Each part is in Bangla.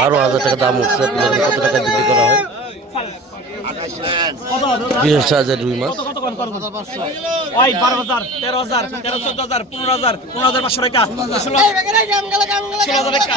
বারো হাজার টাকা দাম উঠছে আপনাদের কত টাকা বিক্রি করা হয়? বিশ হাজার রুই মাছ। ওই বারো হাজার তেরো হাজার তেরো চোদ্দ হাজার পনেরো হাজার পনেরো হাজার পাঁচশো টাকা। ষোলো ষোলো হাজার টাকা।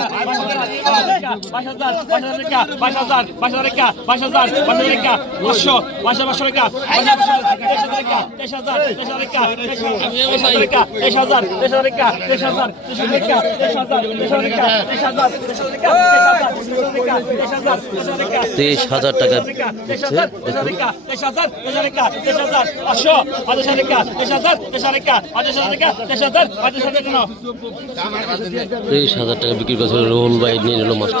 Vamos, তেইশ হাজার টাকা তেইশ হাজার টাকা বিক্রি করছে রোল বাই নিয়ে নিল হচ্ছে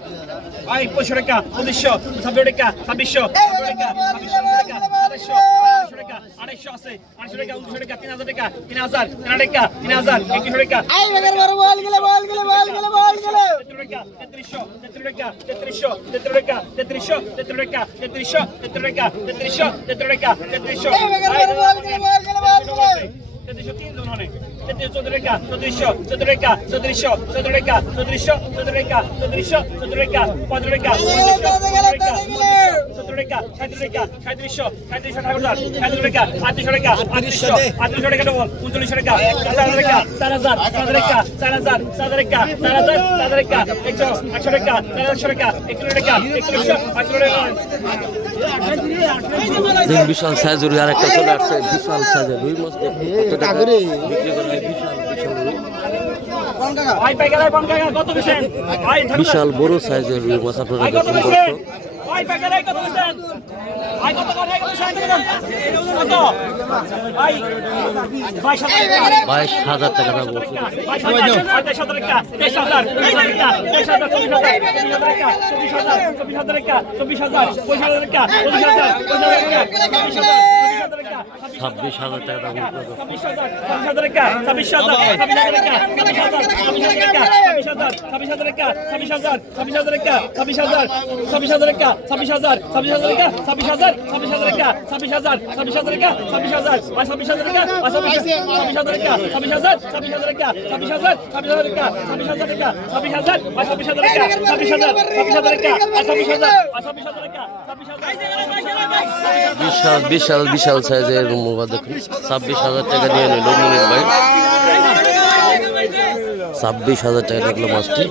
পঁচিশশো টাকা পঁচিশশো ছাব্বিশ টাকা ছাব্বিশশো টাকা ছাব্বিশশো টাকা আড়াইশো আছে আড়াইশো টাকা উনশো টাকা তিন হাজার টাকা তিন হাজার তিন টাকা তিন হাজার একশো টাকা তেত্রিশশো টাকা তেত্রিশশো তেত্রিশ টাকা তেত্রিশশো তেত্রিশ টাকা তেত্রিশশো তেত্রিশ টাকা তেত্রিশশো তেত্রিশ টাকা তেত্রিশশো তেত্রিশ টাকা তেত্রিশশো চতুরেখা চতুর্শ চতুরেখা চতুর্শ চতুরেখা চতুর্শ চতুরেখা চতুর্শ চতুরেখা পদরেখা চৌদ্দ টাকা সাঁত্রিশ টাকা সাঁত্রিশশো সাঁত্রিশশো ঠাকুরদার সাঁত্রিশ টাকা আটত্রিশশো টাকা আটত্রিশশো আটত্রিশশো টাকা ডবল উনচল্লিশশো টাকা চার হাজার টাকা চার হাজার চার টাকা চার হাজার চার টাকা চার হাজার চার টাকা একশো একশো টাকা চার একশো টাকা একশো টাকা একশো একশো টাকা বিশাল সাইজের রুই আরেকটা চলে আসছে বিশাল সাইজের রুই মাছ কত টাকা বিক্রি করা হয় বিশাল বড় সাইজের রুই মাছ আপনারা আই প্যাকের আই কত বলছেন আই কত করে আই কত সাইন করেন কত আই 22000 টাকা দাম বলছে 22000 টাকা 23000 টাকা 23000 টাকা 24000 টাকা 24000 25000 টাকা 25000 টাকা 25000 টাকা ছাব্বিশ হাজার টাকা দাম ছাব্বিশ হাজার ছাব্বিশ হাজার টাকা ছাব্বিশ হাজার টাকা ছাব্বিশ হাজার টাকা ছাব্বিশ হাজার টাকা হাজার ছাব্বিশ হাজার টাকা ছাব্বিশ হাজার ছাব্বিশ হাজার টাকা ছাব্বিশ হাজার ছাব্বিশ হাজার টাকা ছাব্বিশ হাজার ছাব্বিশ হাজার টাকা ছাব্বিশ হাজার ছাব্বিশ হাজার ছাব্বিশ হাজার ছাব্বিশ হাজার টাকা ছাব্বিশ হাজার আর ছাব্বিশ হাজার ছাব্বিশ হাজার টাকা ছাব্বিশ হাজার হাজার টাকা ছাব্বিশ হাজার ছাব্বিশ হাজার টাকা ছাব্বিশ হাজার টাকা ছাব্বিশ হাজার আর ছাব্বিশ বিশাল বিশাল বিশাল সাইজের মোবাইল দেখুন ছাব্বিশ হাজার টাকা দিয়ে নিল মুনির ভাই ছাব্বিশ হাজার টাকা দেখল মাছটি।